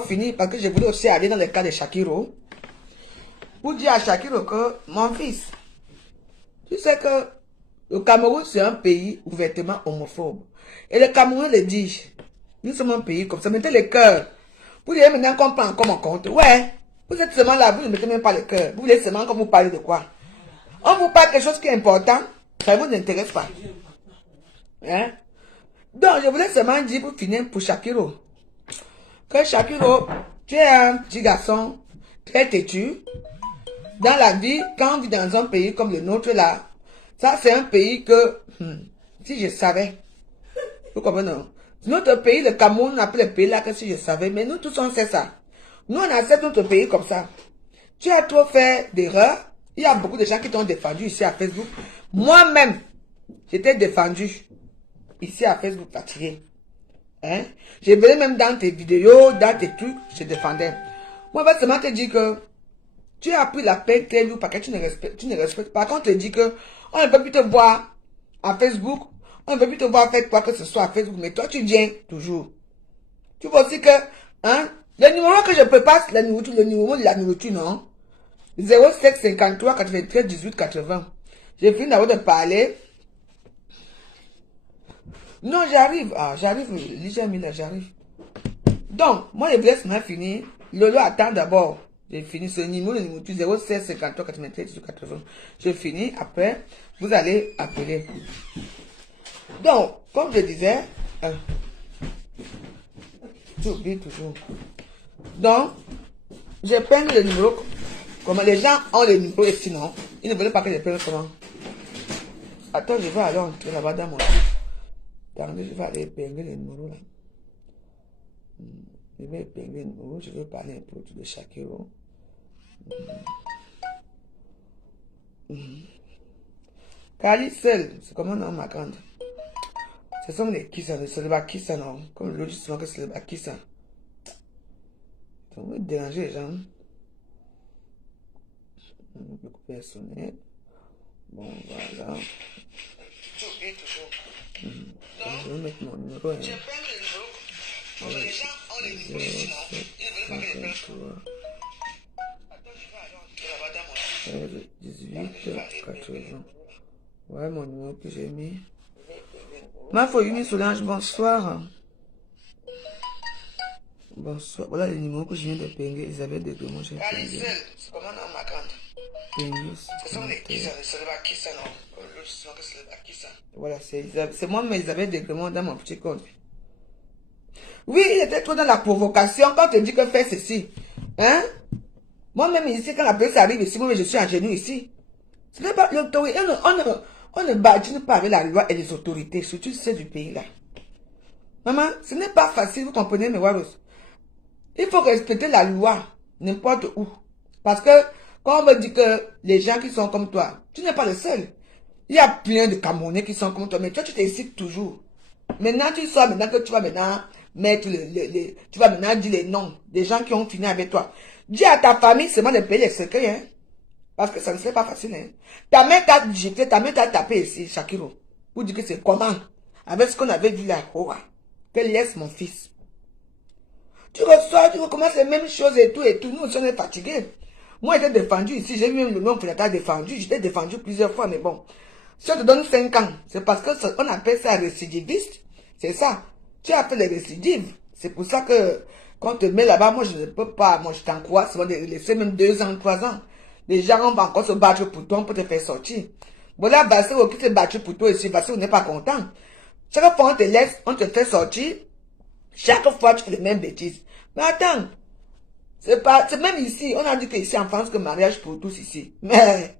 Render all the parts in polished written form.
Fini parce que je voulais aussi aller dans le cas de Shakiro. Pour dire à Shakiro que, mon fils, tu sais que le Cameroun, c'est un pays ouvertement homophobe. Et le Cameroun le dit. Nous sommes un pays comme ça. Mettez le cœur. Vous voulez maintenant qu'on prend comme en compte. Ouais. Vous êtes seulement là, vous ne mettez même pas le cœur. Vous voulez seulement qu'on vous parle de quoi? On vous parle de quelque chose qui est important. Ça ne vous intéresse pas. Hein? Donc, je voulais seulement dire pour finir pour Shakiro. Que Shakiro, tu es un petit garçon très têtu. Dans la vie, quand on vit dans un pays comme le nôtre là, ça c'est un pays que, si je savais, vous comprenez, non? Notre pays, le Cameroun, on appelle le pays là que si je savais, mais nous tous on sait ça. Nous on accepte notre pays comme ça. Tu as trop fait d'erreurs. Il y a beaucoup de gens qui t'ont défendu ici à Facebook. Moi-même, j'étais défendu ici à Facebook, fatigué. Hein? Je venais même dans tes vidéos, dans tes trucs, je défendais. Moi, je vais seulement te dire que tu as pris la peine tel ou parce que tu ne respectes pas. Quand on te dit que on ne peut plus te voir à Facebook, on ne peut plus te voir faire quoi que ce soit à Facebook, mais toi tu viens toujours. Tu vois aussi que, hein, le numéro que je peux pas, le numéro de la nourriture, non? 07 53 93 18 80. J'ai fini d'abord de parler. Non, j'arrive. Ah, j'arrive. Déjà, j'arrive. Donc, moi, je vous laisse maintenant finir. Lolo attend d'abord. J'ai fini ce numéro, le numéro 07 53 93 18 80. Je finis. Après, vous allez appeler. Donc, comme je disais, j'oublie toujours. Donc, je prends le numéro. Comment les gens ont le numéro et sinon, ils ne veulent pas que je prenne comment. Attends, je vais aller entrer là-bas dans mon truc. Attendez, je vais aller épingler le numéro là. Je vais épingler le numéro, je vais parler un peu de Shakiro. Kali seul, c'est comment on ma grande. Ce sont les qui ça, c'est le bas qui ça non. Comme l'autre justement que c'est le bas qui ça. Donc, vous déranger les gens. Beaucoup personnel. Bon, voilà. Je vais mettre mon numéro. Je prends le numéro. Les gens ont les numéros sinon. Ils veulent pas que je prenne. Attends, je vais aller là-bas dans mon 18 80. Ouais, mon numéro que j'ai mis. Ma folie Solange, bonsoir. Bonsoir. Voilà le numéro que je viens de pinguer. Isabelle de Grémont, j'ai pingué. C'est comment on ma grande? Ce sont les qui ça, c'est le bas qui ça non. L'autre justement que c'est le bas qui ça. Voilà, c'est moi, mais Isabelle de Grémont dans mon petit compte. Oui, il était trop dans la provocation quand on te dit que fais ceci. Hein? Moi-même ici, quand la police arrive ici, moi je suis en genoux ici. Ce n'est pas l'autorité. On ne badine pas avec la loi et les autorités, surtout celles du pays là. Maman, ce n'est pas facile, vous comprenez mes waros. Il faut respecter la loi, n'importe où. Parce que, quand on me dit que les gens qui sont comme toi, tu n'es pas le seul. Il y a plein de Camerounais qui sont comme toi, mais toi tu t'excites toujours. Maintenant tu sors, maintenant que tu vas maintenant mettre tu vas maintenant dire les noms des gens qui ont fini avec toi. Dis à ta famille seulement de payer les secrets, hein. Parce que ça ne serait pas facile, hein. Ta main t'a digité, ta main t'a tapé ici, Shakiro. Pour dire que c'est comment? Avec ce qu'on avait vu là, oh, que laisse mon fils. Tu reçois, tu recommences les mêmes choses et tout, nous on est fatigués. Moi, j'étais défendu ici, j'ai même le nom que j'étais défendu, j'étais défendu plusieurs fois, mais bon. Si on te donne 5 ans, c'est parce que on appelle ça récidiviste, c'est ça. Tu as fait les récidives, c'est pour ça que quand on te met là-bas, moi je ne peux pas, moi je t'encourage, souvent de laisser même 2 ans, 3 ans. Les gens vont encore se battre pour toi, pour te faire sortir. Bon là, Bassero qui s'est battu pour toi ici, Bassero n'est pas content. Chaque fois on te laisse, on te fait sortir, chaque fois tu fais les mêmes bêtises. Mais attends, c'est même ici, on a dit que ici en France que mariage pour tous ici. Mais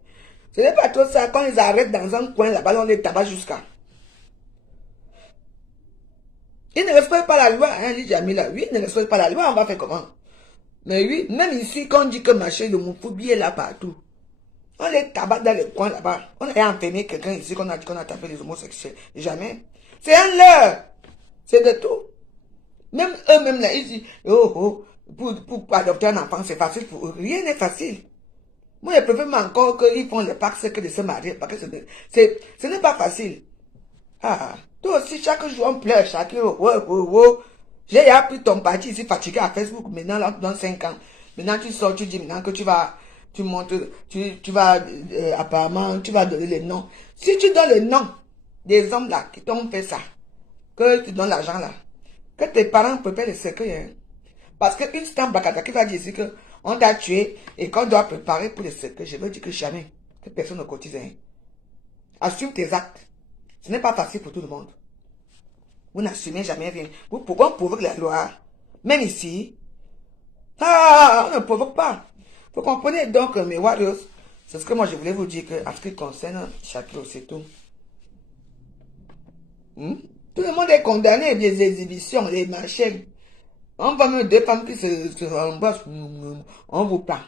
ce n'est pas tout ça, quand ils arrêtent dans un coin là-bas, on les tabasse jusqu'à. Ils ne respectent pas la loi, hein, Lidjamila. Oui, ils ne respectent pas la loi, on va faire comment? Mais oui, même ici, quand on dit que marché de l'homophobie est là partout, on les tabasse dans le coin là-bas. On a enfermé quelqu'un ici qu'on a dit qu'on a tapé les homosexuels. Jamais. C'est un leurre. C'est de tout. Même eux-mêmes là, ils disent, oh, pour adopter un enfant, c'est facile pour eux. Rien n'est facile. Moi, je préfère encore qu'ils font les pactes que de se marier. Parce que ce n'est pas facile. Ah, toi aussi, chaque jour, on pleure, Shakiro. J'ai déjà pris ton parti ici fatigué à Facebook. Maintenant, là, dans 5 ans. Maintenant, tu sors, tu dis maintenant que tu montes, tu vas, apparemment, tu vas donner les noms. Si tu donnes les noms des hommes là qui t'ont fait ça, que tu donnes l'argent là, que tes parents préparent le cercueil, hein. Parce qu'une stamp Bakata qui va dire ici que on t'a tué et qu'on doit préparer pour le cercueil, je veux dire que jamais, que personne ne cotise, hein. Assume tes actes. Ce n'est pas facile pour tout le monde. Vous n'assumez jamais rien. Vous pouvez provoquer la loi. Même ici. On ne provoque pas. Vous comprenez donc, mes warriors, c'est ce que moi je voulais vous dire que, en ce qui concerne Shakiro, c'est tout. Tout le monde est condamné, des exhibitions, des marchés. On va même 2 femmes qui se rembossent. On vous parle.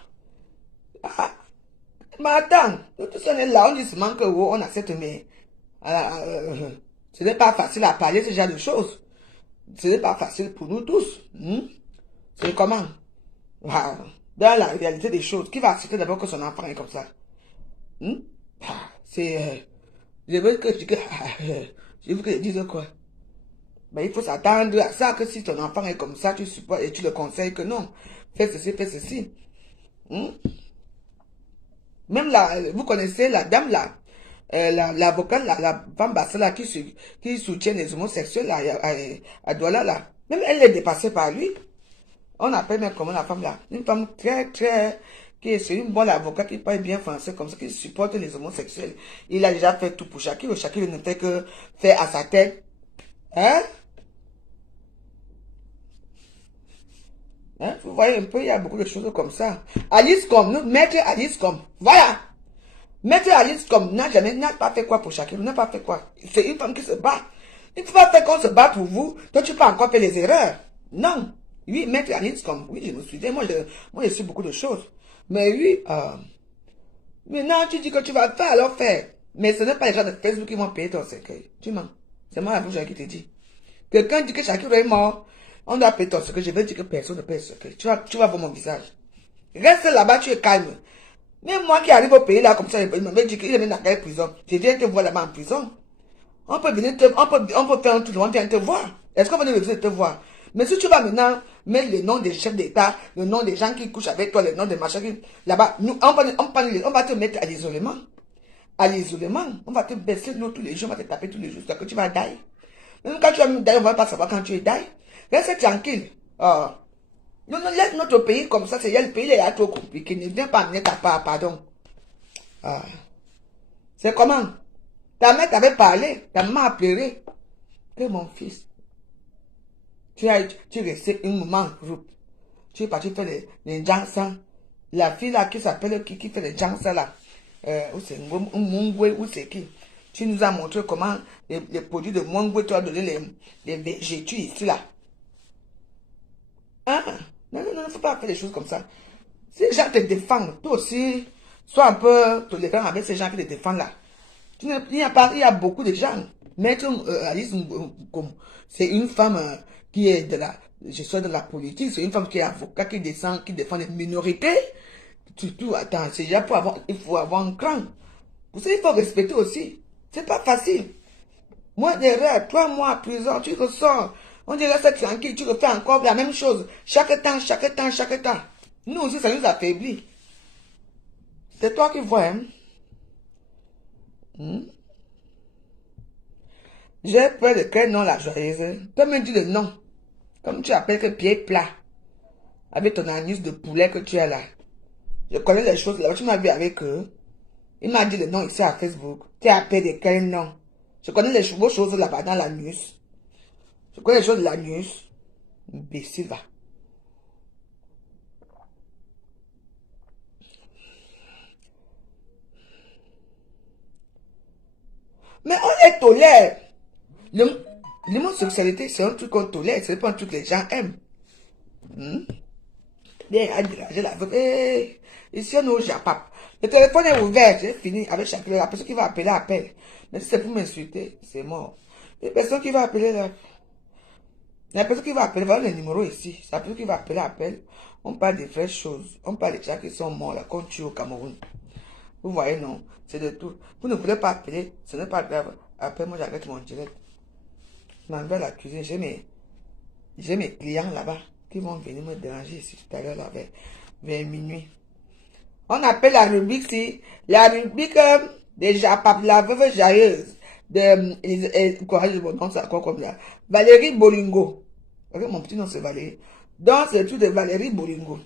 Mais attends, nous tous on est là, on dit seulement que on accepte, mais ce n'est pas facile à parler ce genre de choses. Ce n'est pas facile pour nous tous. C'est comment? Dans la réalité des choses, qui va accepter d'abord que son enfant est comme ça? C'est... je veux que je veux que je dise quoi? Ben, il faut s'attendre à ça, que si ton enfant est comme ça, tu supportes et tu le conseilles que non. Fais ceci, fais ceci. Même vous connaissez la dame là, l'avocate là, la femme basse là qui soutient les homosexuels là, à Douala là. Même elle est dépassée par lui. On appelle même comment la femme là. Une femme c'est une bonne avocate qui parle bien français comme ça, qui supporte les homosexuels. Il a déjà fait tout pour Shakiro. Shakiro ne fait que faire à sa tête. Vous voyez un peu, il y a beaucoup de choses comme ça. Alice comme, maître Alice comme. Voilà. Maître Alice comme n'a pas fait quoi pour Shakiro, n'a pas fait quoi. C'est une femme qui se bat. Il ne faut pas faire qu'on se bat pour vous. Toi, tu peux encore faire les erreurs. Non. Oui, maître Alice comme, oui, je me suis dit, moi, je sais beaucoup de choses. Mais oui, maintenant, tu dis que tu vas faire, alors faire. Mais ce n'est pas les gens de Facebook qui vont payer ton cercueil. Tu mens. C'est moi la bouche qui te dit. Quelqu'un dit que Shakiro est mort. On doit payer ton cercueil. Je veux dire que personne ne paye le cercueil. Tu vas voir mon visage. Reste là-bas, tu es calme. Même moi qui arrive au pays là comme ça, il m'a dit qu'il est dans quelle prison. Je viens te voir là-bas en prison. On peut venir on peut faire un tour, on vient te voir. Est-ce qu'on va venir te voir? Mais si tu vas maintenant mettre le nom des chefs d'État, le nom des gens qui couchent avec toi, le nom des machins là-bas, on va te mettre à l'isolement. À l'isolement, on va te baisser l'eau tous les jours, on va te taper tous les jours, c'est que tu vas die. Même quand tu vas die, on va pas savoir quand tu es die. Reste tranquille. Non, laisse notre pays comme ça, c'est le pays, il est trop compliqué. Ne viens pas amener ta part, pardon. C'est comment? Ta mère t'avait parlé, ta maman a pleuré. Que mon fils, tu restais un moment en groupe. Tu es parti faire les jansan. La fille là qui s'appelle qui fait les jansan là. Où c'est Mungwe, où c'est qui? Tu nous as montré comment les produits de Mungwe, tu as donné les végétus ici là. Non, il ne faut pas faire des choses comme ça. Si les gens te défendent, toi aussi, sois un peu tolérant avec ces gens qui te défendent là. Il y a beaucoup de gens. Maître Alice Ngom, c'est une femme qui est de la politique, c'est une femme qui est avocat, qui défend les minorités. Surtout, attends, c'est déjà il faut avoir un cran. Vous savez, il faut respecter aussi. C'est pas facile. Moins d'erreurs, 3 mois à prison, tu ressors. On dirait ça tranquille, tu refais encore la même chose. Chaque temps. Nous aussi, ça nous affaiblit. C'est toi qui vois, hein. J'ai peur de quel nom la joyeuse. Toi me dis le nom. Comme tu appelles que pied plat. Avec ton anus de poulet que tu as là. Je connais les choses là. Tu m'as vu avec eux. Il m'a dit le nom ici à Facebook. Tu as appelé de quel nom? Je connais les choses là-bas dans l'anus. Je connais les choses de l'anus. Imbécile va. Mais on les tolère. L'homosexualité, c'est un truc qu'on tolère. C'est pas un truc que les gens aiment. Ici, on est au Japon. Le téléphone est ouvert. J'ai fini avec chacun. La personne qui va appeler, appelle. Mais si c'est pour m'insulter, c'est mort. La personne qui va appeler, là. La personne qui va appeler, voilà le numéro ici. La personne qui va appeler, appelle. On parle des vraies choses. On parle des gens qui sont morts, là, qu'on tue au Cameroun. Vous voyez, non? C'est de tout. Vous ne voulez pas appeler, ce n'est pas grave. Après, moi, j'arrête mon direct. Je m'en vais à la cuisine. J'ai mes J'ai mes clients là-bas qui vont venir me déranger ici tout à l'heure, là, vers minuit. On appelle la rubrique, si, la rubrique des la veuve jailleuse de, quoi, comme là, Valérie Bolingo. Mon petit nom c'est Valérie. Donc c'est le truc de Valérie Bolingo.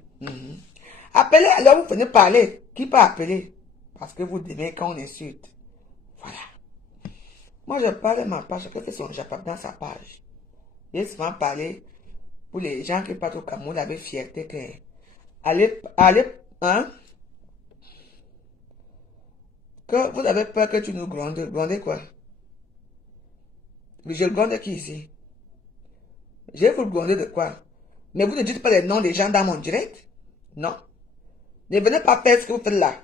Appelez, alors vous venez parler. Qui peut appeler? Parce que vous aimez quand on insulte. Voilà. Moi je parle de ma page, chacun fait son japap dans sa page. J'ai souvent parlé pour les gens qui partent au Cameroun avec fierté que allez, hein? Que vous avez peur que tu nous grondes. Grondez quoi? Mais je gronde qui ici? Je vais vous gronder de quoi? Mais vous ne dites pas les noms des gens dans mon direct? Non. Ne venez pas faire ce que vous faites là.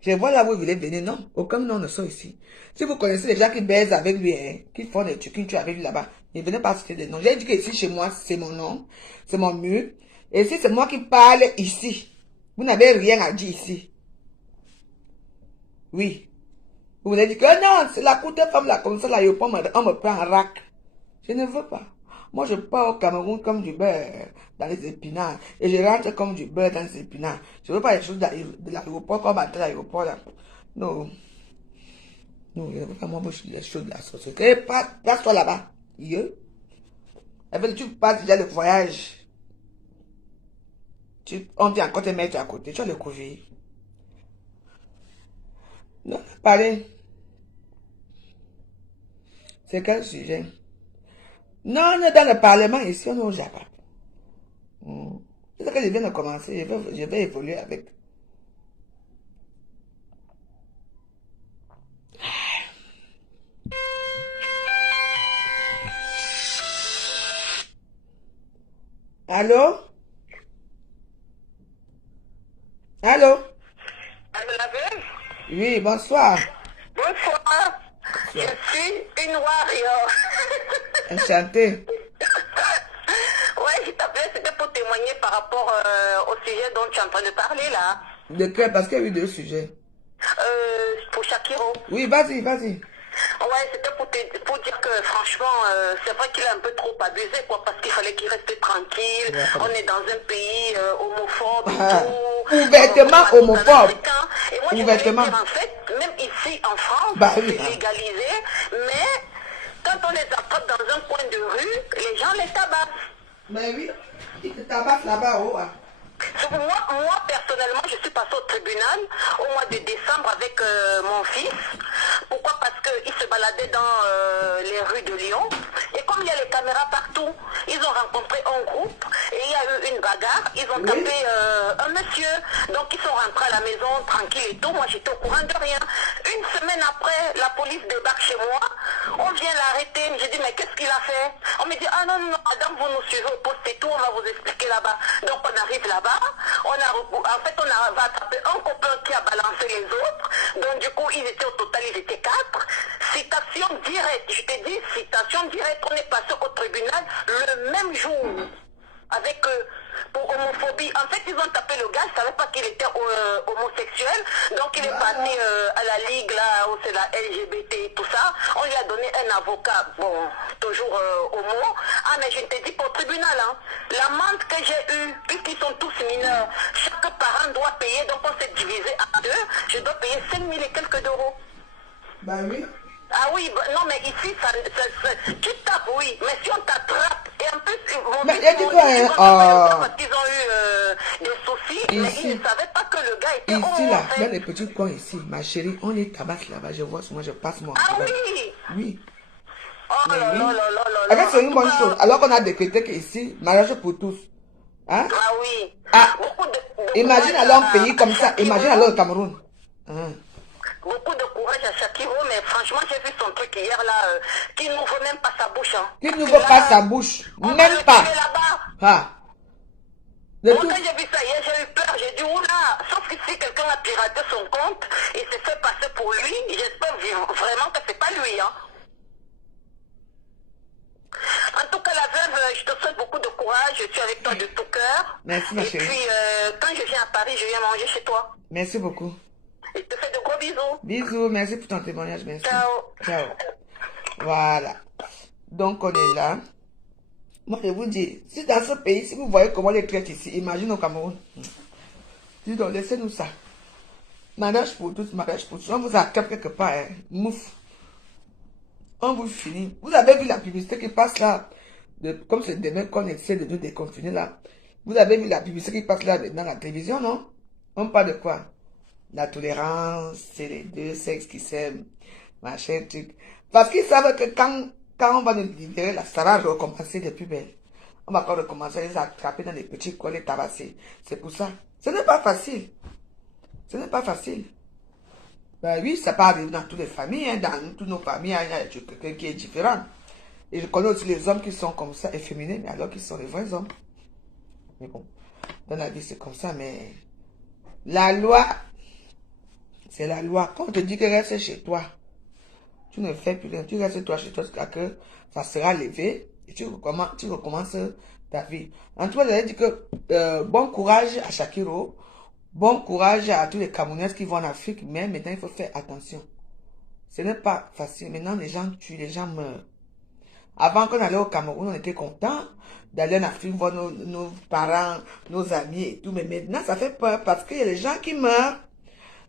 Je vois là où vous voulez venir. Non, aucun nom ne sort ici. Si vous connaissez les gens qui baisent avec lui, hein, qui font des trucs avec lui là-bas, ne venez pas citer des noms. J'ai dit que ici, chez moi, c'est mon nom, c'est mon mur. Et si c'est moi qui parle ici, vous n'avez rien à dire ici. Oui. Vous voulez dire que non, c'est la courte femme là, comme ça, là, on me prend en rack. Je ne veux pas. Moi, je pars au Cameroun comme du beurre dans les épinards. Et je rentre comme du beurre dans les épinards. Je ne veux pas les choses de l'aéroport comme à l'aéroport là. Non. Non, je ne veux pas moi les choses de la société. Place-toi là-bas. Tu passes déjà le voyage. On vient encore te mettre à côté. Tu as le Covid. Non, parlez. C'est quel sujet? Non, on est dans le Parlement ici, on est au Japon. C'est ça que je viens de commencer. Je vais évoluer avec. Allô? Allô? Oui, bonsoir. Bonsoir. Je suis une warrior. Enchantée. Ouais, je t'appelais, c'était pour témoigner par rapport au sujet dont tu es en train de parler là. De quoi? Parce qu'il y a eu deux sujets. Pour Shakiro. Oui, vas-y. Ouais, c'était pour dire que franchement, c'est vrai qu'il a un peu trop abusé, quoi, parce qu'il fallait qu'il reste tranquille. Ouais. On est dans un pays homophobe et tout. Ouvertement homophobe. Et moi, je voulais dire, en fait, même ici en France, oui, c'est légalisé, mais quand on les attrape dans un coin de rue, les gens les tabassent. Mais oui, ils te tabassent là-bas, oh. Moi, personnellement, je suis passée au tribunal au mois de décembre avec mon fils. Pourquoi? Parce qu'il se baladait dans les rues de Lyon. Et comme il y a les caméras partout, ils ont rencontré un groupe et il y a eu une bagarre. Ils ont tapé un monsieur. Donc, ils sont rentrés à la maison tranquille et tout. Moi, j'étais au courant de rien. Une semaine après, la police débarque chez moi. On vient l'arrêter. J'ai dit, mais qu'est-ce qu'il a fait? On me dit, ah non, madame, vous nous suivez au poste et tout. On va vous expliquer là-bas. Donc, on arrive là-bas. On va attraper un copain qui a balancé les autres. Donc du coup, ils étaient au total, ils étaient 4. Citation directe, je t'ai dit, citation directe. On est passé au tribunal le même jour avec pour homophobie. En fait, ils ont tapé le gars, ils ne savaient pas qu'il était homosexuel. Donc il est passé à la ligue là où c'est la LGBT et tout ça. On lui a donné un avocat, bon, toujours homo. Ah mais je t'ai dit pour le tribunal, hein. L'amende que j'ai eue, puisqu'ils sont tous mineurs, chaque parent doit payer, donc on s'est divisé à 2. Je dois payer 5 000 et quelques d'euros. Bah oui. Ah oui, non mais ici, tu tapes, oui, mais si on t'attrape, et en plus, mais parce qu'ils ont eu des soucis, ici, mais ils ne savaient pas que le gars était ici, là, dans les petits coins ici, ma chérie, on les tabasse là-bas, je vois, moi je passe mon oui. Oui. Oh là là là là là. Alors c'est une bonne chose, alors qu'on a décrété qu'ici, mariage pour tous. Hein? Ah oui. Ah, imagine alors un pays comme ça, imagine alors le Cameroun. Hein? Beaucoup de courage à Shakiro, mais franchement, j'ai vu son truc hier là, qui n'ouvre même pas sa bouche. Hein. Qui n'ouvre pas sa bouche, même pas. Ah. Moi, quand j'ai vu ça hier, j'ai eu peur, j'ai dit, oula, sauf que si quelqu'un a piraté son compte et s'est fait passer pour lui, j'espère vraiment que c'est pas lui. Hein. En tout cas, la veuve, je te souhaite beaucoup de courage, je suis avec toi de tout cœur. Merci, ma chérie. Et puis, quand je viens à Paris, je viens manger chez toi. Merci beaucoup. Je te fais de gros bisous. Bisous, merci pour ton témoignage, merci. Ciao. Ciao. Voilà. Donc, on est là. Moi, je vous dis, si dans ce pays, si vous voyez comment les traitent ici, imagine au Cameroun. Dis donc, laissez-nous ça. Mariage pour tous, mariage pour tous. On vous attrape quelque part, hein. Mouf. On vous finit. Vous avez vu la publicité qui passe là, comme c'est demain qu'on essaie de nous déconfiner là. Vous avez vu la publicité qui passe là dans la télévision, non? On parle de quoi? La tolérance, c'est les deux sexes qui s'aiment, machin, truc. Parce qu'ils savent que quand on va nous libérer, là, ça va recommencer de plus belle. On va encore recommencer à les attraper dans les petits coins, les tabasser. C'est pour ça. Ce n'est pas facile. Ce n'est pas facile. Ben oui, ça peut arriver dans toutes les familles, hein. Dans toutes nos familles, il y a quelqu'un qui est différent. Et je connais aussi les hommes qui sont comme ça, efféminés, mais alors qu'ils sont les vrais hommes. Mais bon, dans la vie, c'est comme ça, mais la loi, c'est la loi. Quand on te dit que reste chez toi, tu ne fais plus rien. Tu restes toi chez toi jusqu'à que ça sera levé et tu recommences ta vie. En tout cas, j'allais dire que bon courage à Shakiro. Bon courage à tous les Camerounais qui vont en Afrique, mais maintenant il faut faire attention. Ce n'est pas facile. Maintenant, les gens tuent, les gens meurent. Avant qu'on allait au Cameroun, on était content d'aller en Afrique voir nos parents, nos amis et tout. Mais maintenant, ça fait peur parce qu'il y a des gens qui meurent.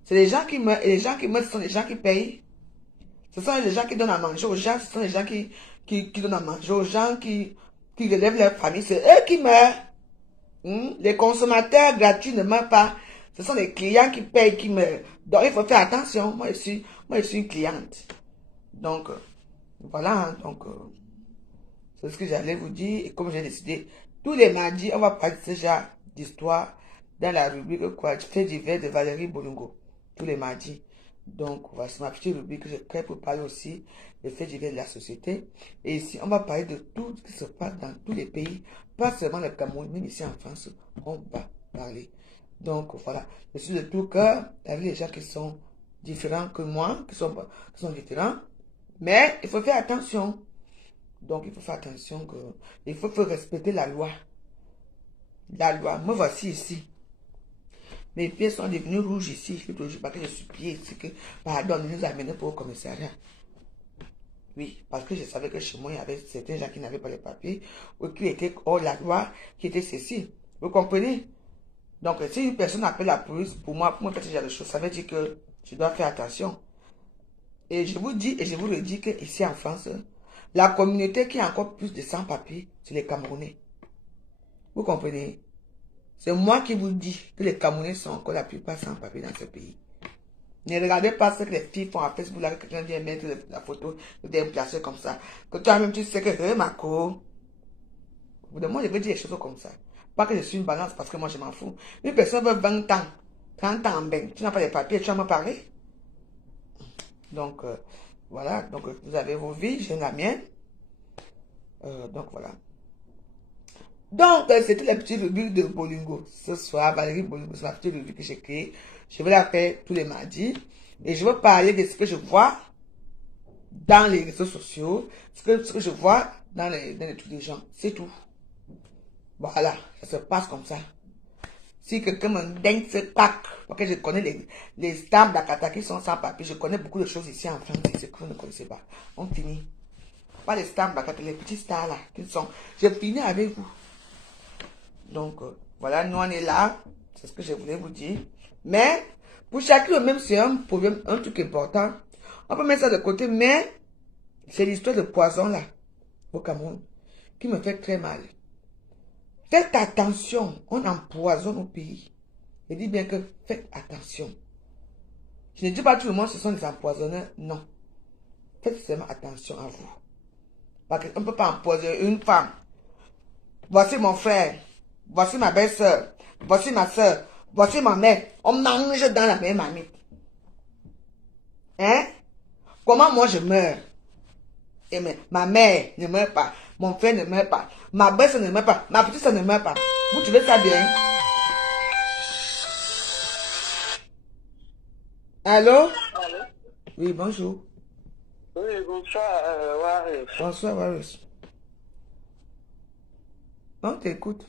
C'est les gens qui meurent. Et les gens qui meurent, ce sont les gens qui payent. Ce sont les gens qui donnent à manger aux gens. Ce sont les gens qui donnent à manger aux gens, qui relèvent leur famille. C'est eux qui meurent. Les consommateurs gratuits ne meurent pas. Ce sont les clients qui payent qui meurent. Donc, il faut faire attention. Moi, je suis une cliente. Donc, voilà. Donc, c'est ce que j'allais vous dire. Et comme j'ai décidé, tous les mardis, on va parler de ce genre d'histoire dans la rubrique quoi, fait divers de Valérie Bolongo. Tous les mardis. Donc, voici ma petite rubrique que je crée pour parler aussi des faits divers de la société. Et ici, on va parler de tout ce qui se passe dans tous les pays. Pas seulement le Cameroun, même ici en France, on va parler. Donc, voilà. Je suis de tout cœur avec les gens qui sont différents que moi, qui sont différents. Mais il faut faire attention. Donc, il faut faire attention que... Il faut respecter la loi. La loi. Me voici ici. Mes pieds sont devenus rouges ici. Je ne pas que je suis pied. C'est que, pardon, ils nous amenaient pour le commissariat. Oui, parce que je savais que chez moi, il y avait certains gens qui n'avaient pas les papiers, ou qui étaient hors la loi, qui étaient ceci. Vous comprenez? Donc, si une personne appelle la police, pour moi faire ce genre de choses, ça veut dire que je dois faire attention. Et je vous dis, et je vous le dis que ici en France, la communauté qui a encore plus de sans-papiers, c'est les Camerounais. Vous comprenez? C'est moi qui vous dis que les Camerounais sont encore la plupart sans-papiers dans ce pays. Ne regardez pas ce que les filles font à Facebook, là, que quelqu'un vient mettre la photo, déplacer comme ça. Que toi-même, tu sais que, Marco, moi, je veux dire des choses comme ça. Pas que je suis une balance parce que moi, je m'en fous. Une personne veut 20 ans, 30 ans, ben, tu n'as pas les papiers, tu vas me parler. Donc, voilà. Donc, vous avez vos vies, j'ai la mienne. Donc, voilà. Donc, c'était la petite rubrique de Bolingo. Ce soir, Valérie Bolingo, c'est la petite rubrique que j'ai créée. Je vais la faire tous les mardis. Et je vais parler de ce que je vois dans les réseaux sociaux, ce que je vois dans les trucs des gens. C'est tout. Voilà, ça se passe comme ça. Si quelqu'un me dingue ce tac, parce que je connais les stars d'Akata qui sont sans papier, je connais beaucoup de choses ici en France, c'est que vous ne connaissez pas. On finit. Pas les stars d'Akata, les petits stars là, qui sont. Je finis avec vous. Donc, voilà, nous on est là. C'est ce que je voulais vous dire. Mais, pour chacun, même c'est un problème, un truc important. On peut mettre ça de côté, mais c'est l'histoire de poison là, au Cameroun, qui me fait très mal. Faites attention, on empoisonne au pays. Je dis bien que faites attention. Je ne dis pas tout le monde ce sont des empoisonneurs, non. Faites seulement attention à vous. Parce qu'on ne peut pas empoisonner une femme. Voici mon frère, voici ma belle-sœur, voici ma soeur, voici ma mère. On mange dans la même marmite. Hein? Comment moi je meurs? Et ma mère ne meurt pas, mon frère ne meurt pas, ma belle-sœur ne meurt pas, ma petite-sœur ne meurt pas. Vous trouvez ça bien? Allô? Allô? Oui, bonjour. Oui, bonsoir, Waris. Bonsoir, Waris. On t'écoute.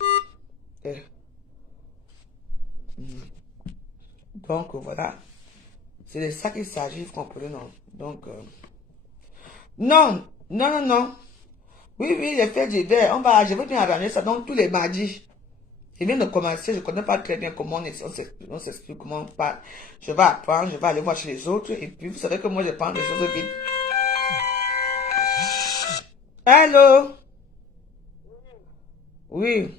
Donc, voilà. C'est de ça qu'il s'agit, vous comprenez, non? Donc, non. Oui, oui, les faits divers. Je veux bien arranger ça. Donc, tous les mardis. Je viens de commencer, je ne connais pas très bien comment on s'explique, comment on parle. Je vais apprendre, je vais aller voir chez les autres. Et puis, vous savez que moi, je prends des choses vite. Allô? Oui.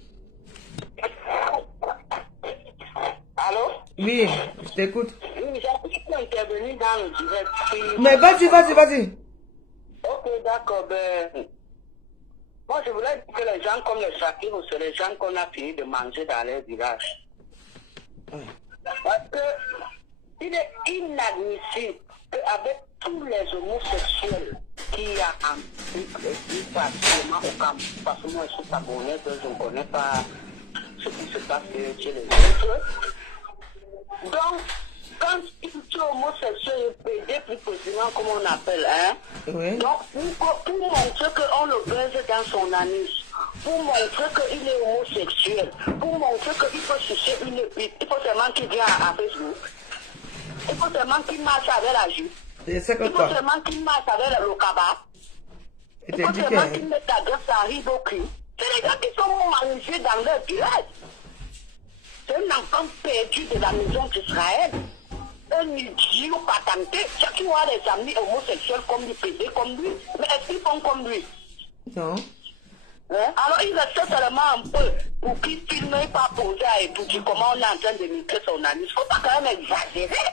Allô? Oui, je t'écoute. Oui, j'ai intervenu dans le direct. Mais vas-y. Ok, d'accord. Moi, je voulais dire que les gens comme les Shakir, c'est les gens qu'on a fini de manger dans les villages. Parce que il est inadmissible qu'avec tous les homosexuels qu'il y a en particulièrement au Cameroun, parce que moi je suis Camerounais, je ne connais pas ce qui se passe chez les autres. Donc, quand il est homosexuel, PD plus précisément, comme on appelle, hein, Oui. donc pour montrer qu'on le baise dans son anus, pour montrer qu'il est homosexuel, pour montrer qu'il peut chercher une bite, il faut seulement qu'il vienne à Facebook, il faut seulement qu'il marche avec la jupe, il faut seulement qu'il marche avec le cabas, il faut seulement qu'il mette la graisse à rive au cul. C'est les gens qui sont managés dans leur village. C'est un enfant perdu de la maison d'Israël. Un idiot patenté. Chacun a des amis homosexuels comme lui, PD comme lui. Mais est-ce qu'ils font comme lui? Non. Hein? Alors il reste seulement un peu pour qu'il filme et pas poser à étudier comment on est en train de mixer son ami. Il ne faut pas quand même exagérer.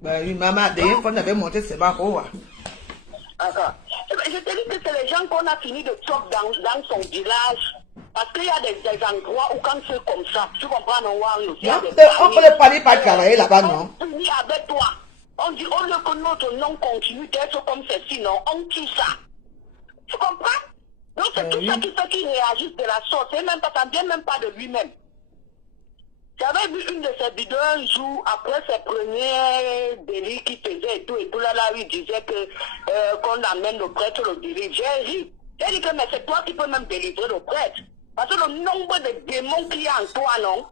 Ben oui, maman, d'ailleurs, on avait monté ses barreaux. D'accord. Je te dis que c'est les gens qu'on a fini de choc dans son village. Parce qu'il y a des endroits où quand c'est comme ça, tu comprends, non, on peut ne pas travailler là-bas, non? On finit avec toi. On dit, au lieu que notre nom continue d'être comme ceci, non, on tue ça. Tu comprends? Donc c'est tout ça qui fait qu'il réagisse de la sorte. C'est même pas, ça ne vient même pas de lui-même. J'avais vu une de ses vidéos un jour, après ses premiers délits qu'il faisait et tout, là, il disait que qu'on amène le prêtre, le délire. J'ai ri. J'ai dit que mais c'est toi qui peux même délivrer le prêtre. Parce que le nombre de démons qu'il y a en toi, non,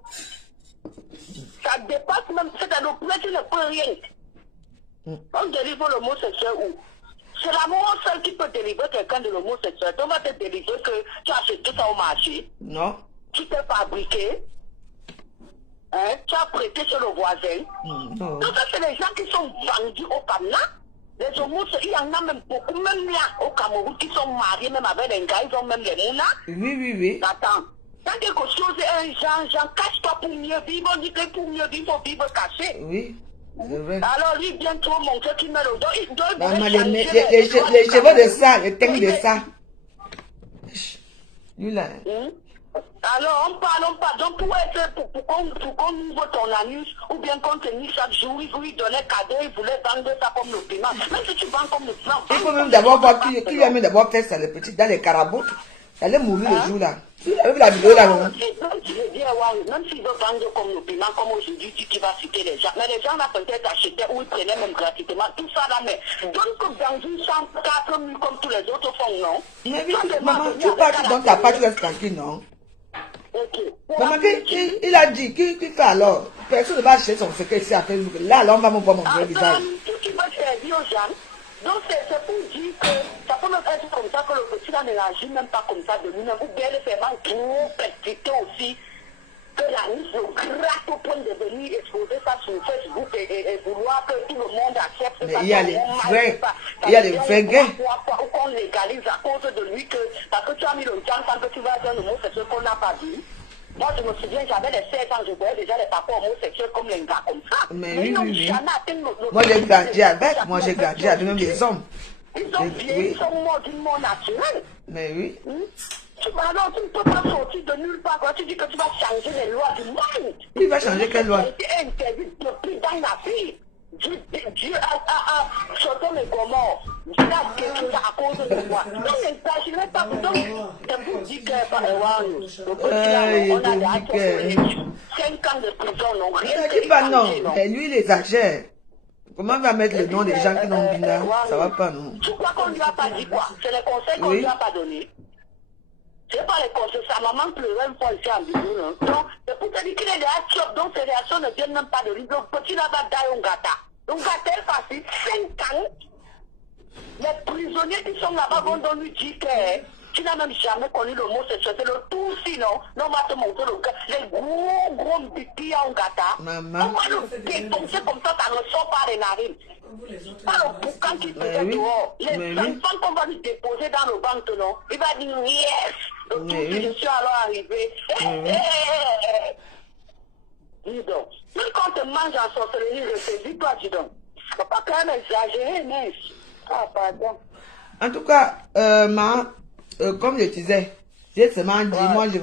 ça dépasse même, c'est-à-dire le prêtre ne peut rien. On délivre l'homosexuel où? C'est l'amour seul qui peut délivrer quelqu'un de l'homosexuel. On va te délivrer que tu as acheté ça au marché. Non. Tu t'es fabriqué. Hein, tu as prêté sur le voisin. Donc ça, c'est les gens qui sont vendus au Canada. Les homosexuels, il y en a même beaucoup, même là au Cameroun, qui sont mariés même avec un gars, ils ont même les mounas. Oui. Attends, quand quelque chose est un genre, cache-toi pour mieux vivre, on dit que pour mieux vivre, il faut vivre caché. Oui, c'est vrai. Alors lui vient trop montrer qu'il met le dos, il doit maman, les cheveux de ça, les teintes de ça. Lui là. Alors on parle, donc pour qu'on ouvre ton anus, ou bien qu'on te nie chaque jour, il lui donnait cadeau, il voulait vendre ça comme le piment. Même si tu vends comme le piment. Il faut même d'abord voir qui lui a mis d'abord fait ça, le petit, dans les caraboutes. Elle est mourue le jour là. Vous avez vu la vidéo là, non? Même s'il veut vendre comme le piment, comme aujourd'hui, dit qu'il va citer les gens. Mais les gens là peut-être achetaient ou ils prenaient même gratuitement. Tout ça là, mais donc dans une chambre 4 000 comme tous les autres font, non? Mais oui, maman, tu pars dans ta part, tu restes tranquille, non? Maman, il a dit, qui fait alors? Personne ne va acheter son secret ici à Facebook. Là, on va me voir mon vrai visage. Tout qui va servir aux gens. Donc c'est pour dire que ça peut même être comme ça que le petit là ne réagit même pas comme ça de lui-même. Ou bien le fait trop excité aussi. Que la mise le gratte au point de venir exposer ça sur Facebook et vouloir que tout le monde accepte ça. Mais il y a les vrais gains. Ou qu'on légalise à cause de lui, parce que tu as mis le jam quand tu vas dire le mot, c'est ce qu'on n'a pas vu. Moi, je me souviens, j'avais les 16 ans, je voyais déjà les papas homosexuels comme les gars comme ça. Mais oui. Moi, j'ai grandi avec, même les hommes. Ils sont vieux, ils sont morts d'une mort naturelle. Mais oui. Tu ne peux pas sortir de nulle part quand tu dis que tu vas changer les lois du monde. Il va changer quelle loi? C'est interdit depuis dans la vie. Dieu a sauté les Gomorres. Dieu a détruit à cause de moi. Donc n'exagérez pas. Donc, c'est pour dire que on a des 5 ans de prison, non rien. Non, mais lui il exagère. Comment on va mettre le nom des gens qui n'ont pas là? Ça va pas, non? Tu crois qu'on ne lui a pas dit quoi? C'est les conseils qu'on ne lui a pas donné. C'est pas les conseils, sa maman pleurait une fois ici en vidéo. Donc, c'est pour te dire qu'il est déjà choc, donc ces réactions ne viennent même pas de lui. Donc, petit là-bas, d'ailleurs, on gâta. Donc, gâta est facile, 5 ans. Les prisonniers qui sont là-bas vont donc lui dire que Tu n'as même jamais connu l'homosexualité, le tout sinon, non, on va te montrer le gars, les gros bipis en gâta. Maman. On va le défoncer comme ça ne sort pas les narines. Pas le boucan qui faisait dehors. Les enfants qu'on va lui déposer dans le ventre, non, il va dire yes. Le tout, je suis alors arrivé. Dis donc, même quand on te mange en sorcellerie, je te dis, toi, dis donc. Faut pas quand même exagérer, mais. Ah, pardon. En tout cas, comme je disais, j'ai seulement dit,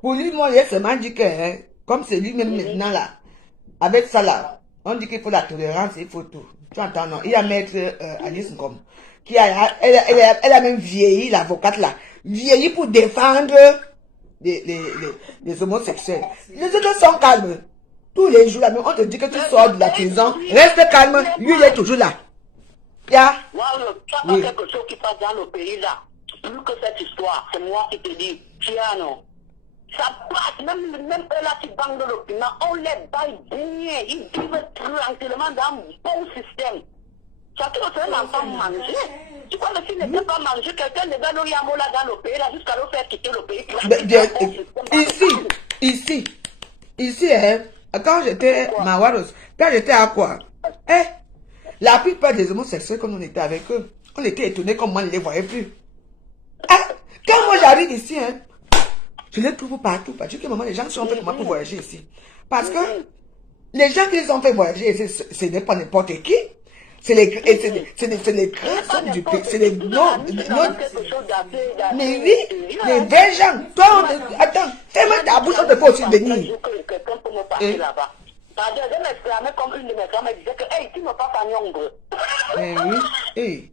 pour lui, moi, j'ai seulement dit que, hein, comme c'est lui-même maintenant là, avec ça là, on dit qu'il faut la tolérance, il faut tout. Tu entends, non? Il y a maître Alice Ngom, qui elle a même vieilli, l'avocate là, vieilli pour défendre les homosexuels. Les autres sont calmes. Tous les jours, là, on te dit que tu sors de la prison, reste calme, lui il est toujours là. Yeah. Wow, quelque chose qui passe dans le pays là. Plus que cette histoire, c'est moi qui te dis, tiens non. Ça passe, même eux là qui bandent de l'opinion, on les baille bien, ils vivent tranquillement dans un bon système. Chacun fait l'enfant manger. Tu crois que s'il ne peut pas manger, quelqu'un ne va nous y avoir là dans le pays là jusqu'à le faire quitter le pays. Ici, hein, quand j'étais quand j'étais à quoi, hein, la plupart des homosexuels, quand on était avec eux, on était étonnés comme moi, on ne les voyait plus. Ah, quand moi j'arrive ici, hein, je les trouve partout. Parce que maman, les gens sont fait comment pour voyager ici. Parce que les gens qui les ont fait voyager ici, ce n'est pas n'importe qui. C'est les grands du pays. C'est les non. Mais oui, les vrais gens. Toi, attends, fais-moi ta bouche, on ne peut pas aussi venir. Comme une de mes femmes disait que, hey, tu ne peux pas faire nombre. Oui,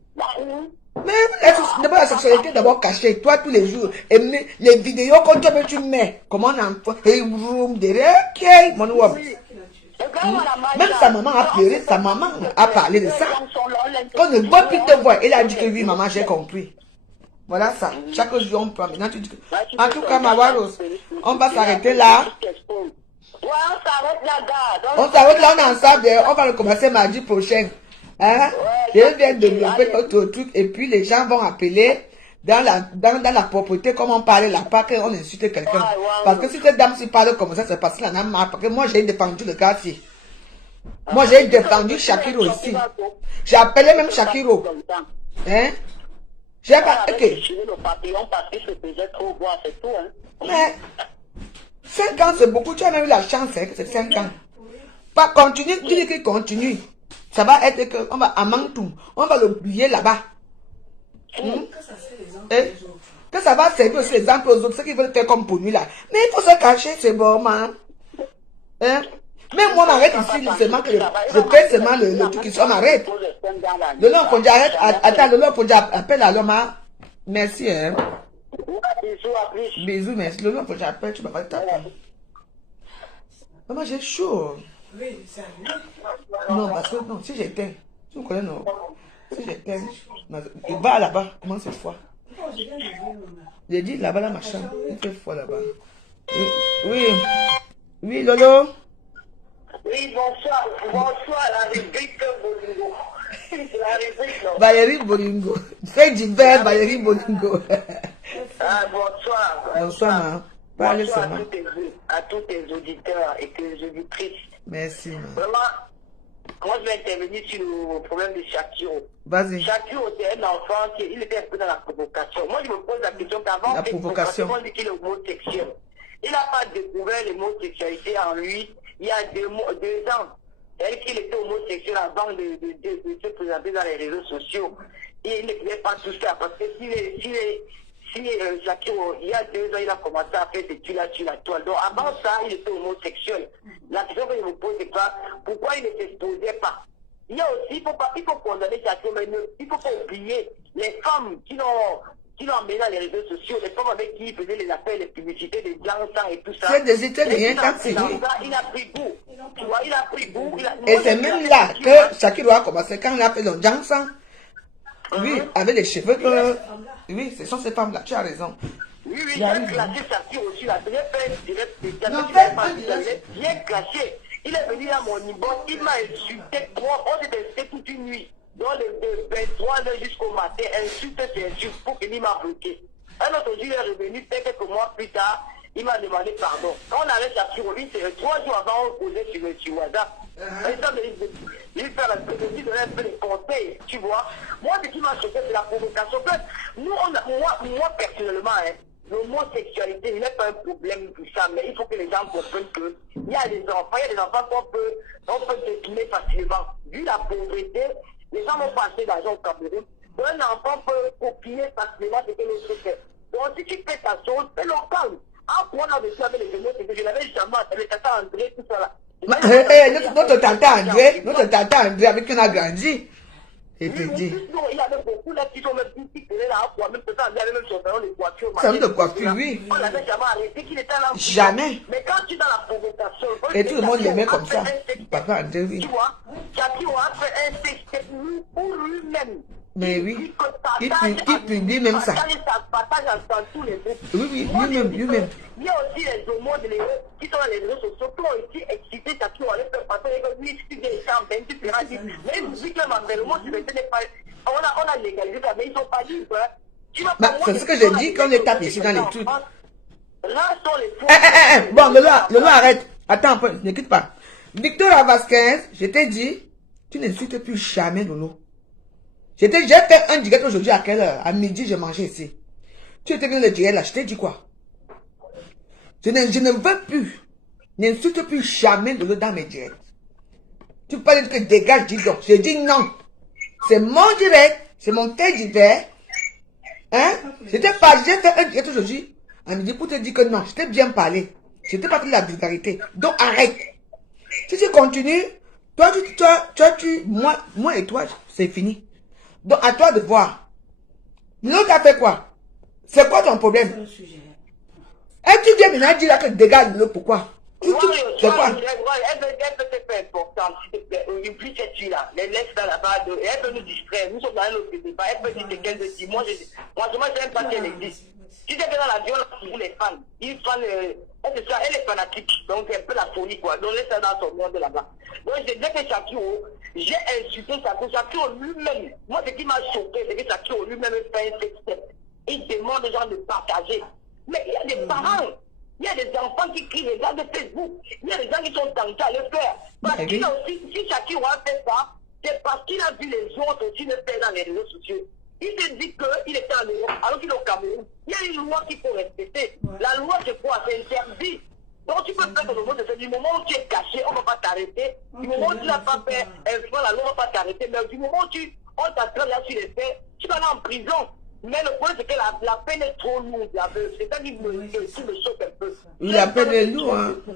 mais d'abord la sexualité d'abord cachée, toi tous les jours, et les vidéos quand tu mets, comment on enfant, et room derrière, ok, mon homme. Même sa maman a pleuré, sa maman a parlé de ça. Quand le boy peut te voir, il a dit que oui, maman, j'ai compris. Voilà ça. Chaque jour on prend. Maintenant tu dis que, en tout cas, ma Waros, on va s'arrêter là. On s'arrête là, on est ensemble, on va recommencer mardi prochain. Hein? Je viens de développer notre truc et puis les gens vont appeler dans la propriété comme on parlait là, pas qu'on insulte quelqu'un. Parce que si cette dame s'y parle comme ça, c'est parce qu'il en a marre. Parce que moi j'ai défendu le gars ici. Moi j'ai défendu Shakiro ici. J'ai appelé même Shakiro. Hein? J'ai pas. Ok. Mais 5 ans c'est beaucoup, tu as même eu la chance, hein, que c'est 5 ans. Pas continue, tu dis qu'il continue. Ça va être que, on va à Mantoum, on va l'oublier là-bas. Que ça va servir aussi l'exemple aux autres, ceux qui veulent faire comme pour lui là. Mais il faut se cacher, c'est bon, man. Hein? Même moi, m'arrête ici, seulement que je paie seulement le truc ici, on m'arrête. Le long qu'on dit arrête, attends, le long qu'on dit appelle à l'homme, merci, hein. Bisous, merci. Le long qu'on dit appelle, tu vas pas taper. Maman, j'ai chaud. Oui, ça non, parce que non, si j'étais, tu me connais, non. Si j'étais, il va là-bas, comment cette fois? J'ai dit là-bas, là, ma chambre, il fait froid là-bas. Oui, Lolo. Oui, bonsoir, la rubrique Bolingo. La rubrique, non. Valérie Bolingo. Fait divers, Valérie Bolingo. Bonsoir. Bonsoir, maman. Bonsoir à tous tes auditeurs et tes auditrices. Merci, maman. Vraiment, moi je vais intervenir sur le problème de Shakiro. Vas-y. Shakiro, c'est un enfant il était un peu dans la provocation. Moi je me pose la question qu'avant, la provocation, on dit qu'il est homosexuel. Il n'a pas découvert l'homosexualité en lui il y a 2 ans. C'est-à-dire qu'il était homosexuel avant de se présenter dans les réseaux sociaux. Et il ne pouvait pas tout ça parce que si Shakiro, il y a 2 ans, il a commencé à faire des tuiles sur la toile. Donc avant ça, il était homosexuel. La question que je me pose, c'est pourquoi il ne s'exposait pas? Il y a aussi, il faut condamner Shakiro, mais il ne faut pas oublier les femmes qui l'ont emmené dans les réseaux sociaux, les femmes avec qui il faisait les appels, les publicités, les dansants et tout ça. C'est des Italiens quand c'est lui. Il a pris goût. Tu vois, il a pris goût. Et c'est même là que Shakiro a commencé, quand il a fait son dansant. Oui, avec les cheveux que... Oui, ce sont ces femmes-là, tu as raison. Oui, il a classé Shakiro aussi, là. Il a fait bien classé. Il est venu à mon niveau, il m'a insulté, on s'est resté toute une nuit. Donc de 23h jusqu'au matin, insulte, c'est insulte, pour qu'il m'a bloqué. Un autre jour, il est revenu, quelques mois plus tard, il m'a demandé pardon. Quand on avait Shakiro, lui, c'est 3 jours avant, on posait sur WhatsApp. Il fait la pédagogie, donner un peu de conseils, tu vois. Moi, ce qui m'a choqué, c'est la provocation. Nous, moi personnellement, hein, l'homosexualité n'est pas un problème tout ça, mais il faut que les gens comprennent qu'il y a des enfants qu'on peut détourner facilement. Vu la pauvreté, les gens vont passer d'argent au Cameroun. Un enfant peut copier facilement ce que l'autre fait. Donc si tu fais ta chose, fais-le calme. En quoi on a vécu avec les homos, c'est que je n'avais jamais entendu tata André, tout ça là. Notre tata André avec qui on a grandi. Et te dit. Il y avait beaucoup là qui sont même plus là, même peut-être avait même son salon de coiffure. Salon de coiffure, oui. On n'avait jamais arrêté qu'il était là. Jamais. Mais quand tu es dans la provocation, et tout le monde l'aimait comme ça. Papa André, oui. Tu vois, Shakiro a fait un texte pour lui-même. Mais oui, qui publie même ça. Partage dans tous les groupes. Oui, lui-même. Il y a aussi les homos qui sont dans les réseaux sociaux qui ont aussi excité Shakiro à aller faire passer lui, si tu viens ici en bain, tu feras dire. Mais vu que le monde, on a légalisé ça, mais ils ne sont pas libres. C'est ce que je dis quand on est tapé ici dans les trucs. Bon, Lolo, arrête. Attends un peu, ne quitte pas. Victoria Vasquez, je t'ai dit, tu n'insultes plus jamais Lolo. J'ai fait un direct aujourd'hui à quelle heure? À midi, j'ai mangé ici. Tu étais venu le direct là, je t'ai dit quoi? Je ne veux plus. N'insulte plus jamais Lolo dans mes directs. Tu parles que dégage, dis donc. J'ai dit non. C'est mon direct, c'est mon thé d'hiver. Hein? J'ai fait un direct aujourd'hui à midi pour te dire que non, je t'ai bien parlé. Je t'ai pas fait la vulgarité. Donc arrête. Si tu continues, moi et toi, c'est fini. Donc, à toi de voir. L'autre a fait quoi? C'est quoi ton problème? Et tu viens maintenant dire là que dégage l'autre, pourquoi? C'est quoi? Elle peut te faire importante, s'il te plaît. Oublie cette fille-là. Les laisse dans la base. Elle peut nous distraire. Nous sommes dans un autre débat. Elle peut dire ce qu'elle veut dire. Moi, je ne sais même pas qu'elle existe. Tu sais que dans la violence pour les fans, elle est fanatique. Donc, c'est un peu la folie, quoi. Donc, laisse-la dans son monde là-bas. Donc, je disais que Shakiro, j'ai insulté Shakiro. Shakiro lui-même, moi, ce qui m'a choqué, c'est que Shakiro lui-même fait un texte. Il demande aux gens de partager. Mais il y a des parents, il y a des enfants qui crient les gens de Facebook. Il y a des gens qui sont tentés à le faire. Parce qu'il a aussi, si Shakiro a fait ça, c'est parce qu'il a vu les autres aussi le faire dans les réseaux sociaux. Il se dit qu'il était en Europe, alors qu'il est au Cameroun. Il y a une loi qu'il faut respecter. La loi, c'est quoi? C'est interdit. Donc tu peux faire ton moment, du moment où tu es caché, on ne va pas t'arrêter. Du moment où tu n'as pas fait un frein, la loi ne va pas t'arrêter. Mais du moment où on t'attrape là sur les faits, tu vas aller en prison. Mais le point, c'est que la peine est trop lourde. C'est ça qui me choque un peu. La peine est lourde, hein.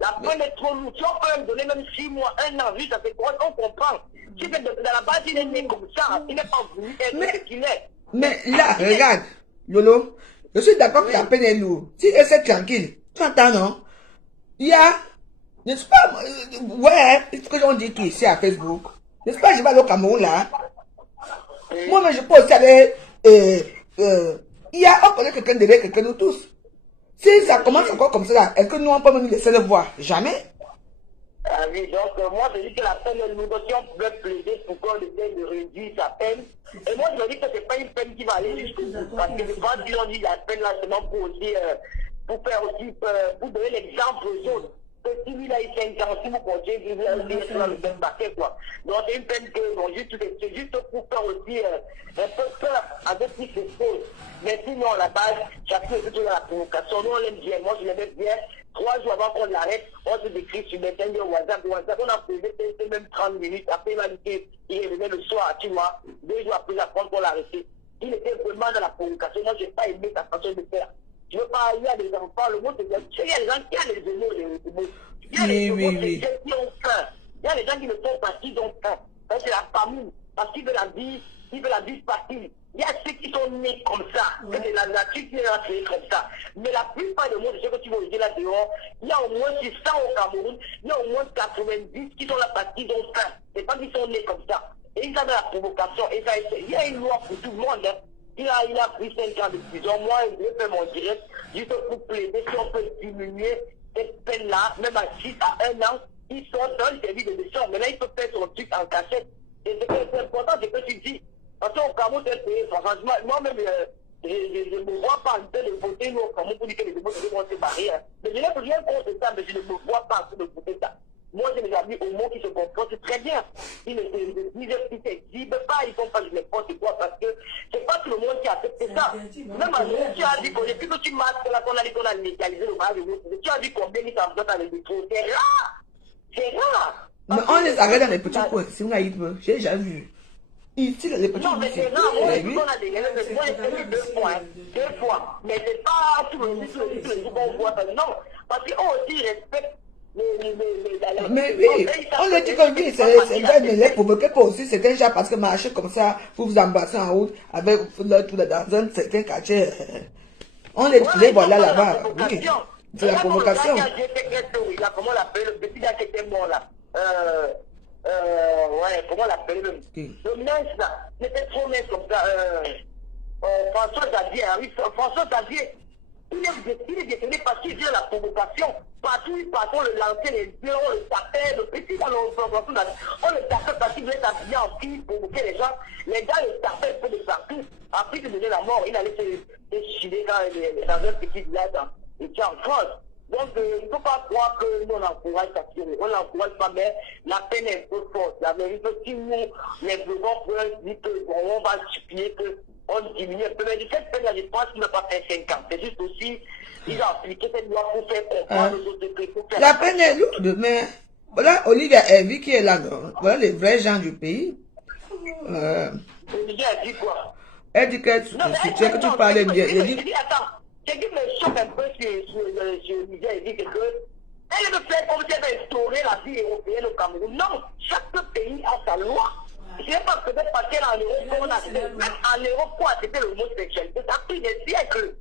La peine est trop lourde. Tu peux même donner même 6 mois, 1 an, juste avec quoi on comprend. Si dans la base, il est né comme ça, il n'est pas voulu être ce qu'il est. Mais là, regarde, Lolo, je suis d'accord que la peine est lourde. Si elle est tranquille, tu entends, non? Il y a, n'est-ce pas, ouais, c'est ce que l'on dit ici à Facebook. N'est-ce pas, je vais aller au Cameroun là. Moi, mais je peux aussi aller, il y a, on connaît quelqu'un derrière quelqu'un, nous tous. Si ça commence encore comme ça, là, est-ce que nous, on peut même laisser le voir? Jamais. Ah oui, donc moi je dis que la peine est lourde. Si on pouvait plaider pour qu'on essaie de réduire sa peine. Et moi je me dis que c'est pas une peine qui va aller jusqu'au bout. Parce que quand on dit la peine là seulement pour aussi, pour faire aussi, pour donner l'exemple aux autres. Que si lui là il fait un si vous continuez, il est dans le même paquet quoi. Donc c'est une peine que, bon, c'est juste pour faire aussi un peu peur avec qui se pose. Mais sinon la base, chacun est toujours dans la provocation. Nous on l'aime bien, moi je l'aimais bien. 3 jours avant qu'on l'arrête, on se décrit sur Messenger ou WhatsApp. On a posé même 30 minutes. Après, il revenait le soir, tu vois. 2 jours après, j'apprends qu'on l'a arrêté. Il était vraiment dans la provocation. Moi, je n'ai pas aimé sa façon de faire. Je veux pas, il y a des enfants, le mot c'est bien. Il y a des gens qui ont des émots, il y a des émots qui ont faim. Il y a des gens qui ne font pas qu'ils ont faim. C'est la famille. Parce qu'ils veulent la vie, facile. Il y a ceux qui sont nés comme ça, c'est la nature qui est créée comme ça. Mais la plupart des mots de ceux que tu vas dire là dehors, il y a au moins 600 au Cameroun, il y a au moins 90 qui sont là parce qu'ils ont faim. C'est pas qu'ils sont nés comme ça. Et ils ont la provocation. Et ça, il y a une loi pour tout le monde. Hein. Il a pris 5 ans de prison. Moi, je vais faire mon direct juste pour plaider si on peut diminuer cette peine-là, même à 6 à 1 an, ils sont dans le service de leçon. Mais là, il peut faire son truc en cachette. Et ce qui est important, c'est que tu dis, parce qu'au Cameroun, c'est un pays, franchement, moi-même, Je ne me vois pas en train de voter au Cameroun pour dire que les démons vont se barrer. Mais je n'ai rien contre ça, mais je ne me vois pas en train de voter ça. Moi, j'ai mes amis au monde qui se comportent très bien. Ils ne s'exhibent pas, ils font pas du n'importe quoi parce que c'est pas tout le monde qui accepte ça. Même à nous, tu as dit que depuis que tu marques là, qu'on a dit qu'on a légalisé le mariage de l'autre, tu as vu combien ils s'en dans les métros. C'est rare. C'est rare. Mais on les arrête dans les petits coins. Si on a eu peu, j'ai déjà vu. Ici, les petits non, mais c'est rare. Moi, on a dégagé. Moi, j'ai fait 2 fois. 2 fois. Mais c'est pas tout le jour qu'on voit ça. Non. Parce qu'eux aussi, ils respectent. Mais oui, on le dit comme oui, c'est vrai, mais les provoquer pas aussi, c'est un genre parce que marcher comme ça, pour vous embrasser en route, avec le tout dans un certain quartier. On les voilà là-bas. Oui, c'est la provocation. Comment on l'appelle, le petit gars qui était mort là. Ouais, comment on l'appelle le mince là, c'était trop mince comme ça. François Xavier, oui, François Xavier. Il est détenu parce qu'il vient la provocation. Partout, on le lançait les yeux, on le tapait, le petit dans on le tapait parce qu'il voulait s'habiller en fille, provoquer les gens. Les gars le tapaient un peu de partout. Après, il donnait la mort. Il allait se chiller dans un petit village ici en France. Donc, il ne faut pas croire que nous, on encourage ça. On n'encourage pas, mais la peine est un peu forte. La vérité, si nous, les blogueurs pourraient dire qu'on va supplier que on diminue un peu. Mais cette peine-là, je pense qu'il n'a pas fait 5 ans. C'est juste aussi, ils ont appliqué cette loi pour faire comprendre aux autres que la peine est lourde, mais voilà Olivia Hervé qui est là, non? Voilà les vrais gens du pays. Olivia a dit quoi? Elle dit que tu parlais bien. Elle dit, attends, ce qui me choque un peu sur Olivia Hervé, c'est que elle veut faire comme si elle veut instaurer la vie européenne au Cameroun. Non, chaque pays a sa loi. Je n'ai pas peut-être parce qu'elle en Europe, en Europe, quoi, c'était l'homosexualité. Ça a pris des siècles.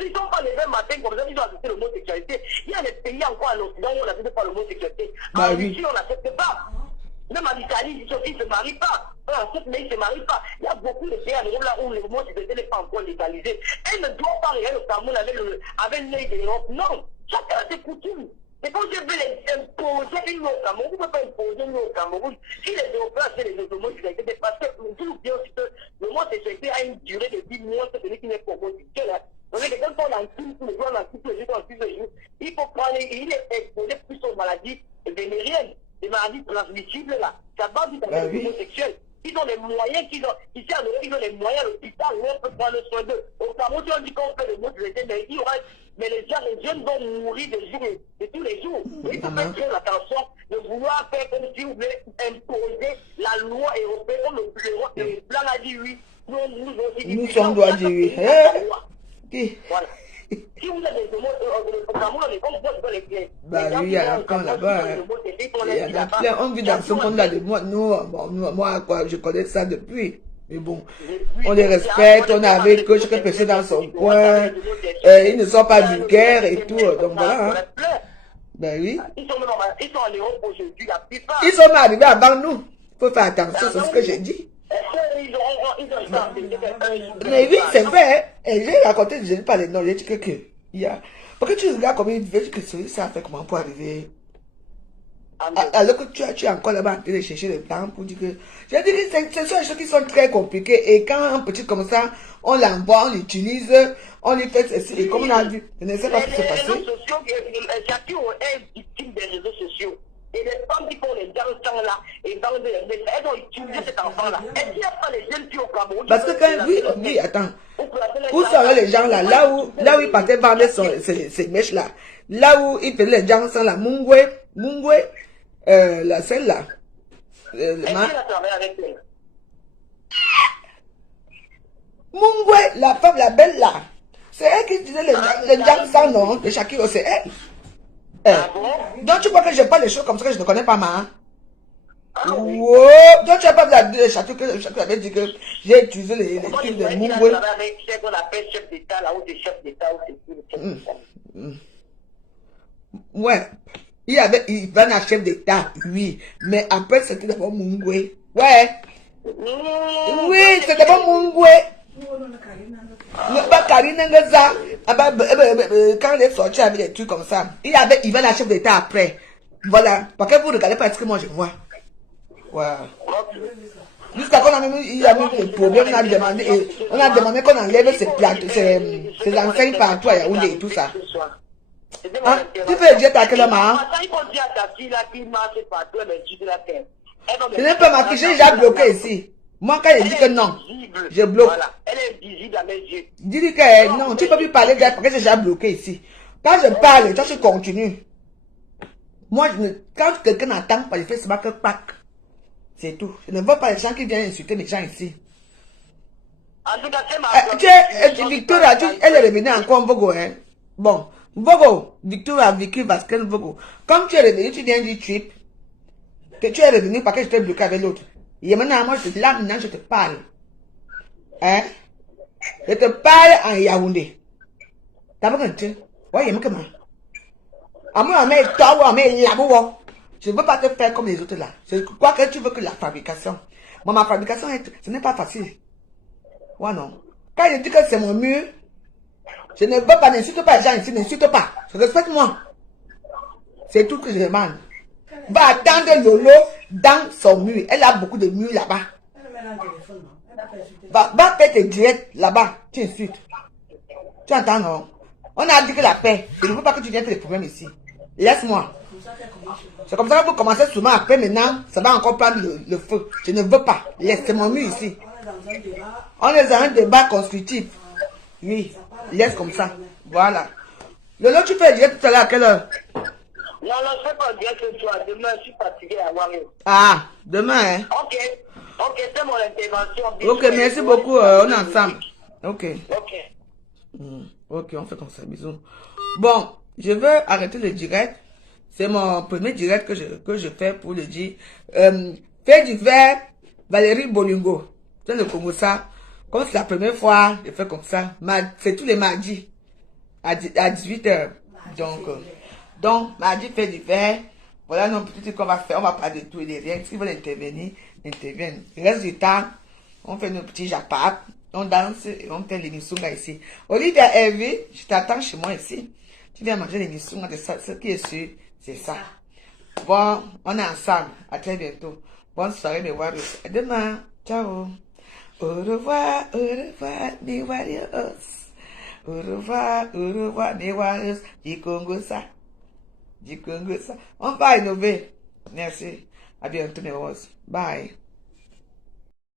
Ils ne sont pas les mêmes matins comme ça, ils ont accepté l'homosexualité. Il y a des pays encore en Occident où on n'accepte pas l'homosexualité. En Russie, on n'accepte pas. Même en Italie, ils ne se marient pas. En ce pays, ils ne se marient pas. Il y a beaucoup de pays en Europe là où l'homosexualité n'est pas encore légalisée. Elle ne doit pas regarder le Cameroun avec l'œil de l'Europe. Non, chacun a ses coutumes. C'est comme si je veux imposer une loi au Cameroun. Vous ne pouvez pas imposer une loi au Cameroun. Si les Européens c'est les homosexualités, c'est parce que nous bien aussi que l'homosexualité a une durée de vie moins que celui qui n'est pas homosexuel. Donc, quand on encule tous les jours, on encule tous les jours, on encule tous les jours, il faut prendre, il est exposé plus aux maladies vénériennes, des maladies transmissibles là. Ça va du avec les homosexuels. Ils ont les moyens qu'ils ont, ici en Europe, ils ont les moyens, l'hôpital, où on peut prendre soin d'eux. Au Cameroun, si on dit qu'on fait l'homosexualité, mais les jeunes vont mourir de tous les jours. Il faut faire très attention de vouloir faire comme si vous voulez imposer la loi européenne, comme le blanc a dit oui. Nous sommes doit dire oui. Voilà. Si vous avez des mots au Cameroun, on est comme vous dans les pieds. Bah oui, il y a encore là-bas. Il y a plein, on vit dans ce monde-là de moi. Moi, quoi, je connais ça depuis. Mais bon, on les respecte, on est avec eux, chaque personne dans son coin. Ils ne sont pas vulgaires et tout. Donc voilà. Ben oui. Ils sont en Europe aujourd'hui, la plupart. Ils sont arrivés avant nous. Il faut faire attention, c'est ce que j'ai dit. Mais oui, c'est vrai. J'ai raconté, je ne pas les noms, j'ai dit que il y a. Parce que tu regardes comme il veut que ça fait comment pour arriver. Alors que tu es encore là-bas en train de chercher les plans pour dire que. J'ai dit que ce sont des choses qui sont très compliquées. Et quand un petit comme ça, on l'envoie, on l'utilise, on lui fait ceci. Et comme on a vu, je ne sais pas ce qui s'est passé. Les réseaux sociaux, chacun est victime des réseaux sociaux. Et les femmes qui font les dansants là, et dans elles ont utilisé cet enfant-là. Est-ce qu'il n'y a pas les jeunes filles au Cameroun? Parce que quand, oui, attends. Où sont les gens là? Là où ils partaient vendre ces mèches là. Là où ils faisaient les dansants là. Mungwe, la celle-là. Est-ce qu'il a travaillé avec elle? Mungwe, la femme, la belle là. C'est elle qui disait les dansants, non? De Shakiro, c'est elle. Ah bon? Donc tu vois que je parle des choses comme ça que je ne connais pas, ma. Ah oui. Wow. Donc tu n'as pas vu le château que Château avait dit que j'ai utilisé les films de Mungwe. C'est qu'on appelle chef d'État, là où c'est chef d'État, où c'est Ouais. Il va un chef d'État, oui. Mais après, c'était d'abord Mungwe. Ouais. Oui, c'était d'abord Mungwe. Pas Karine Ngaza. Quand elle est sortie avec des trucs comme ça, il va la chef d'État après. Voilà. Parce que vous regardez pas ce que moi je vois. Voilà. Jusqu'à qu'on a même eu des problèmes, on a demandé qu'on enlève ces enseignes partout à Yaoundé et tout ça. Hein? Tu peux dire à quelle main? Je n'ai pas marqué, j'ai déjà bloqué ici. Moi, quand il dit que non, je bloque. Elle est visible à mes yeux. Dis que non, tu ne peux plus parler d'elle parce que j'ai déjà bloqué ici. Quand je parle, toi, tu continues. Moi, quand quelqu'un n'entend pas, je fais seulement que pack. C'est tout. Je ne veux pas les gens qui viennent insulter les gens ici. En tout cas, Victoria, elle est revenue encore en Vogo, hein. Bon, Vogo, Victoria, Vicky, Vasquez, Vogo. Comme tu es revenu, tu viens du trip, que tu es revenu parce que je t'ai bloqué avec l'autre. Et maintenant, moi, là, maintenant, je te parle. Hein? Je te parle en Yaoundé. T'as pas compris? Ouais, il y a comment? À moi, on met toi, on met là-bas. Je ne veux pas te faire comme les autres là. Je crois que tu veux que la fabrication. Moi, ma fabrication, ce n'est pas facile. Ouais, non. Quand je dis que c'est mon mur, je ne veux pas, n'insulte pas les gens ici, n'insulte pas. Respecte-moi. C'est tout que je demande. Va attendre Lolo dans son mur. Elle a beaucoup de murs là-bas. Va faire tes directs là-bas. Tu insultes. Tu entends, non? On a dit que la paix. Je ne veux pas que tu viennes faire des problèmes ici. Laisse-moi. C'est comme ça que vous commencez souvent après, maintenant, ça va encore prendre le feu. Je ne veux pas. Laisse mon mur ici. On est dans un débat constructif. Oui. Laisse comme ça. Voilà. Lolo, tu fais direct tout à l'heure à quelle heure? Non, je ne fais pas bien ce soir. Demain, je suis fatigué à voir. Ah, demain, hein? Ok, c'est mon intervention. Ok, merci beaucoup. On est ensemble. Ok. Ok, on fait comme ça. Bisous. Bon, je veux arrêter le direct. C'est mon premier direct que je fais pour le dire. Fait divers, Valérie Bolingo. C'est le Congo ça. Comme c'est la première fois, je fais comme ça. C'est tous les mardis à 18h. Donc, mardi fait divers. Voilà nos petits trucs qu'on va faire. On va parler de tout et de rien. S'ils veulent intervenir, interviennent. Le reste du temps, on fait nos petits japap. On danse et on fait l'émission ici. Olivia Hervé, je t'attends chez moi ici. Tu viens manger l'émission de ça. Ce qui est sûr, c'est ça. Bon, on est ensemble. À très bientôt. Bonne soirée, mes warriors. À demain. Ciao. Au revoir, mes warriors. Au revoir, mes warriors. Du Congo, ça. On va innover. Merci. À bientôt, mes warriors. Bye.